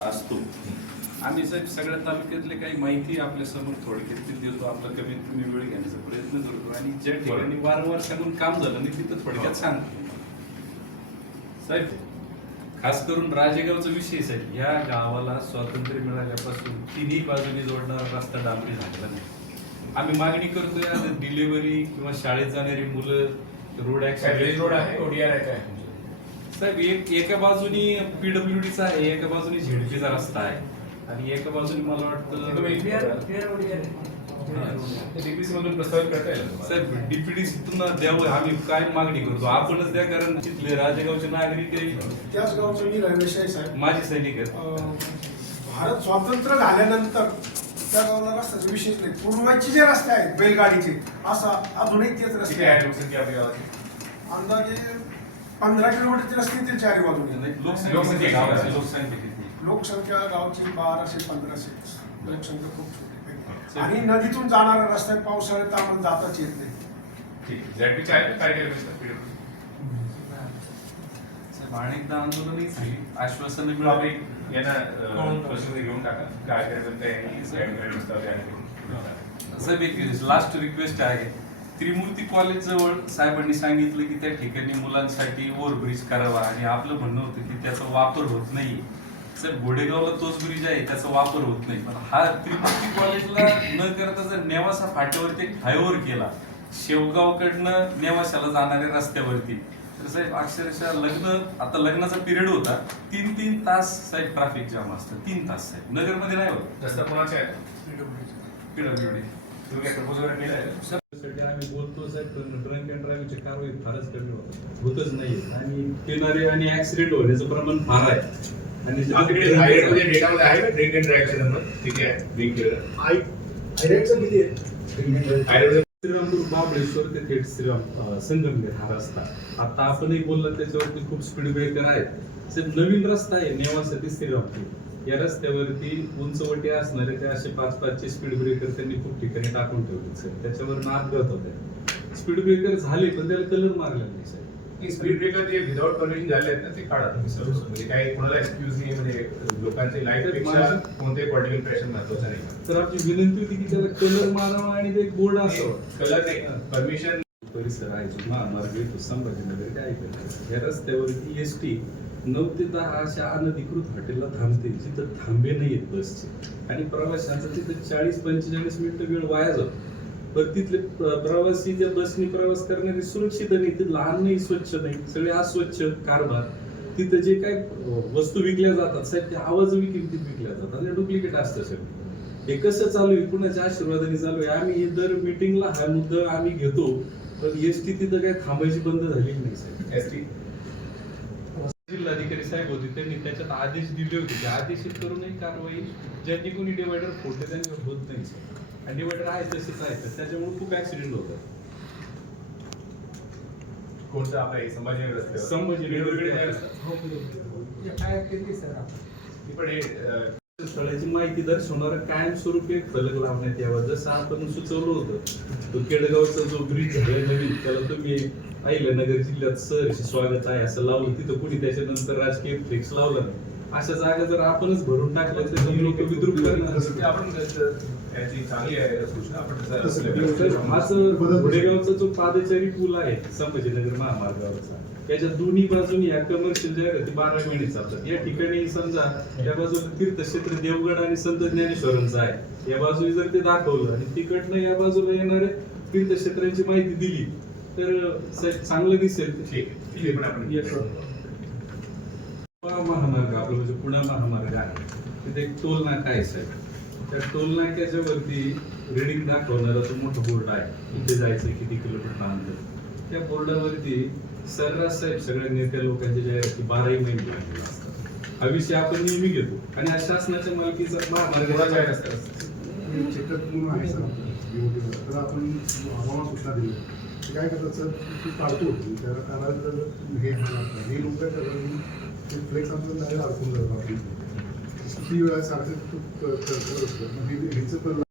असतो. आम्ही साहेब सगळ्या तालुक्यातले काही माहिती आपल्या समोर थोडक्यात देतो, आपला कमीत कमी वेळ घेण्याचा प्रयत्न करतो आणि ज्या ठिकाणी वारंवार सांगून काम झालं नाही तिथं थोडक्यात सांगतो. साहेब खास करून राजेगावचा विषय साहेब, या गावाला स्वातंत्र्य मिळाल्यापासून तिन्ही बाजूनी जोडणारा रस्ता डांबरी झालेला नाही. आम्ही मागणी करतोय आज डिलिव्हरी किंवा शाळेत जाणारी मुलं रोड रोड आहे ओडीआर आहे काय साहेब, एका बाजूनी पीडब्ल्यूडीचा आहे, एका बाजूनी झेडपीचा रस्ता आहे आणि एका बाजूनी मला वाटतं डीपीसी मधून प्रस्तावित करता येईल साहेब. डीपीडीसीतून द्यावं आम्ही काय मागणी करतो, आपणच द्या, कारण तिथले राजेगावचे नागरिक त्याच गावचे मी रमेश आहे साहेब, माझे सैनिक आहेत. भारत स्वतंत्र झाल्यानंतर त्या गावाला रस्त्याचा विशेष नाही. पूर्वचे जे रस्ते आहेत बैलगाडीचे असा अजूनही तेच रस्ते आहेत. लोकसंख्या आपल्या गावाची अंदाजे 15 किलोमीटरचे रस्ते ते चारी बाजूने. लोकसंख्या गावची 1200-1500 लोकसंख्या खूप छोटी आहे आणि नदीतून जाणारा रस्ता पावसाळ्यात आपण जाताच येत नाही. ठीक झेडपीचे आहे काय केलं अनेकदा आंदोलनही झाली, आश्वासन यांना प्रश्न घेऊन टाका काय करायचं ते साहेब. एक लास्ट रिक्वेस्ट आहे, त्रिमूर्ती कॉलेज जवळ साहेबांनी सांगितलं की त्या ठिकाणी मुलांसाठी ओव्हरब्रिज करावा आणि आपलं म्हणणं होतं की त्याचा वापर होत नाही. साहेब घोडेगावला तोच ब्रिज आहे, त्याचा वापर होत नाही, पण हा त्रिमूर्ती कॉलेजला न करता जर नेवासा फाट्यावरती फ्लायओव्हर केला शेवगावकडनं नेवाशाला जाणाऱ्या रस्त्यावरती, तर साहेब अक्षरशः आता लग्नाचा पिरियड होता, 3-3 तास साहेब ट्रॅफिक जाम असतं. 3 तास साहेब नगरमध्ये नाही होत. रस्ता कोणाचे आहे पीडब्ल्यूडी तुम्ही काय प्रपोजल केलं आहे आम्ही बोलतो साहेब, पण ड्रंक अँड ड्राईव्हची कारवाई फारच कमी होतच नाही आणि पिणारे आणि ऍक्सिडेंट होण्याचं प्रमाण फार आहे. आणि डेटामध्ये आहे ड्रिंक अँड ड्राईव्हचा नंबर ठीक आहे ड्रिंक केलं आयरेटचं किती आहे? श्रीरामपूर महाबळेश्वर ते थेट श्रीराम संगमनेर हा रस्ता. आता आपणही बोलला त्याच्यावरती खूप स्पीड ब्रेकर आहेत. साहेब नवीन रस्ता आहे नेवासाठी श्रीरामपूर, या रस्त्यावरती उंचवटी असणारे ते असे 5-5चे स्पीड ब्रेकर त्यांनी खूप ठिकाणी टाकून ठेवले साहेब. त्याच्यावर अपघात होते. स्पीड ब्रेकर झाले पण त्याला कलर मारला नाही साहेब. स्पीड ब्रेकर जे विदाउट परमिशन झाले आहेत ना ते काढा तुम्ही सर्व. म्हणजे काही कोणाला एक्सक्यूज नाही, म्हणजे लोकांचे लाईफ पेक्षा कोणतेही पॉलिटिकल प्रेशर महत्वाचं नाही. तर आमची विनंती होती की त्याला कलर मारावा आणि ते बोर्ड असावं. कलर नाही परमिशन परिसर आहे जो महामार्ग येतो संभाजीनगर काय करतो, या रस्त्यावरती एसटी 9 ते 10 अशा अनधिकृत हॉटेलला थांबते जिथं थांबे नाही आहेत बसचे आणि प्रवाशांचा तिथं 40-45 मिनिटं वेळ वाया जातो. पण तिथले प्रवासी त्या बसनी प्रवास करणारे सुरक्षित नाही, ते लहान नाही, स्वच्छ नाही, सगळे अस्वच्छ कारभार. तिथं जे काय वस्तू विकल्या जातात साहेब, त्या आवाजवी किमतीत विकल्या जातात आणि डुप्लिकेट असतं सगळं. हे कसं चालू आहे, कुणाच्या आशीर्वादाने चालू आहे. आम्ही दर मिटिंगला हा मुद्दा आम्ही घेतो, पण एसटी तिथं काय थांबायची बंद झालेली नाही साहेब. एसटी जिल्हाधिकारी साहेब होते, त्यांनी त्याच्यात आदेश दिले होते की आदेशित करूनही कारवाई ज्यांनी कोणी डिवायडर फोडले त्यांच्यावर होत नाही आणि डिवायडर आहे तसेच आहे, त्याच्यामुळे खूप ऍक्सिडेंट होतात. कोणतं आपलं संभाजीनगर रस्त्यावर संभाजीनगर पण हे स्थळाची माहिती दर्शवणारा कायमस्वरूपी एक फलक लावण्यात यावा, जसं आपण सुचवलं होतं. तो केडगावचा जो ब्रिज झालाय नवीन, त्याला तुम्ही अहिल्यानगर जिल्ह्यात सहर्ष स्वागत आहे असं लावलं, तिथं कुणी त्याच्यानंतर राजकीय फ्लेक्स लावलं नाही. अशा जागा जर आपणच भरून टाकल्या तर लोक विद्रूप करणार. आपण याची चांगली आहे सूचना आपण हाच घोडेगावचा जो पादचारी पूल आहे संभाजीनगर महामार्गावरचा, त्याच्या दोन्ही बाजूनी या कमर्शियल जाहिराती 12 महिने चालतात. या ठिकाणी समजा या बाजूला तीर्थक्षेत्र देवगड आणि संत ज्ञानेश्वरांचं आहे, या बाजूने जर ते दाखवलं आणि तिकडनं या बाजूला येणारे तीर्थक्षेत्रांची माहिती दिली तर चांगलं दिसेल. महामार्ग आपलं म्हणजे पुणा महामार्ग आहे, तिथे एक टोल नाका आहे साहेब. त्या टोल नाक्याच्या वरती रिडिंग दाखवणारा तो मोठा बोर्ड आहे, इथे जायचं किती किलोमीटर अंतर. त्या बोर्डावरती सर्रास साहेब सगळ्या नेत्या लोकांच्या जाहिराती 12 महिने लागलेल्या असतात. हा विषय आपण नेहमी घेतो आणि शासनाच्या मालकीचा महामार्ग चेकअप म्हणून आहे सर तर आपण हवामान सूचना दिली काय करतात सर ती पाळतो होती त्याला कानाला हे लोक काय करतात फ्लेक्स आमचं नाही अडकून जातात. किती वेळा सारखं करत असतं पण